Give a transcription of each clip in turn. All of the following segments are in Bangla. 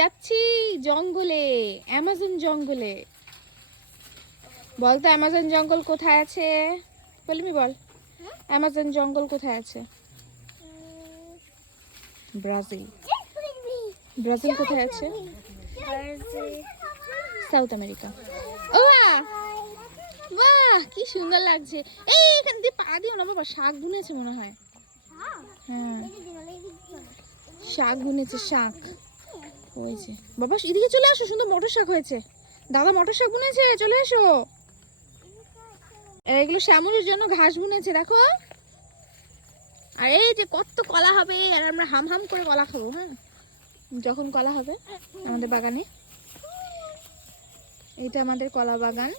যাচ্ছি জঙ্গলে, অ্যামাজন জঙ্গলে। বল তো অ্যামাজন জঙ্গল কোথায় আছে? বলবি বল, অ্যামাজন জঙ্গল কোথায় আছে? ব্রাজিল। ব্রাজিল কোথায় আছে? South America. ও বাহ, বাহ কি সুন্দর লাগছে। এই এখান দিয়ে পা দিও না বাবা, শাক বুনেছে মনে হয়। হ্যাঁ শাক বুনেছে, শাক। ওই যে বাবা এদিকে চলে আসো, সুন্দর মটর শাক হয়েছে। দাদা মটর শাক বুনেছে, চলে এসো। এগুলো শ্যামলির জন্য ঘাস বুনেছে দেখো। আর এই যে কত কলা হবে, আর আমরা হাম হাম করে কলা খাবো। হ্যাঁ যখন কলা হবে আমাদের বাগানে। এটা আমাদের কলা বাগান।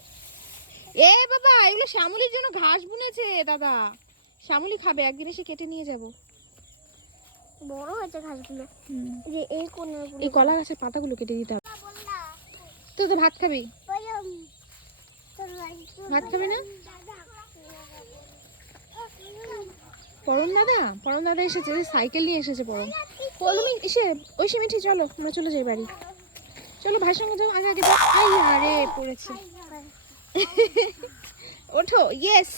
এ বাবা এগুলো শ্যামলির জন্য ঘাস বুনেছে দাদা, শ্যামলি খাবে, একদিন এসে কেটে নিয়ে যাব। বড় হয়েছে ঘাসগুলো। এই কলা গাছের পাতাগুলো কেটে দিতে হবে। তুই তো ভাত খাবি, ভাত খাবি না? পরম দাদা এসেছে, সাইকেল নিয়ে এসেছে পরম। পরম এসে ঐশী মিঠি চলো আমরা চলে যাই বাড়ি। চলো ভাইয়ের সঙ্গে যাও, আগে আগে যাও। আই আরে পড়েছে। ওঠো, ইয়েস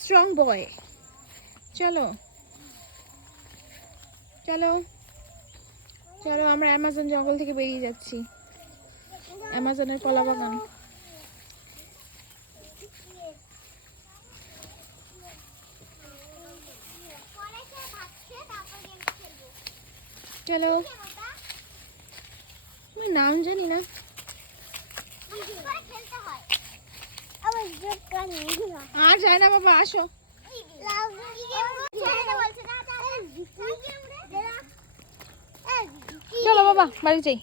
স্ট্রং বয়। চলো চলো চলো, আমরা অ্যামাজন জঙ্গল থেকে বেরিয়ে যাচ্ছি। অ্যামাজনের কলা বাগান। চলো, আমি নাম জানি না। আর যায় না বাবা, আসো। চলো বাবা বাড়ি যাই।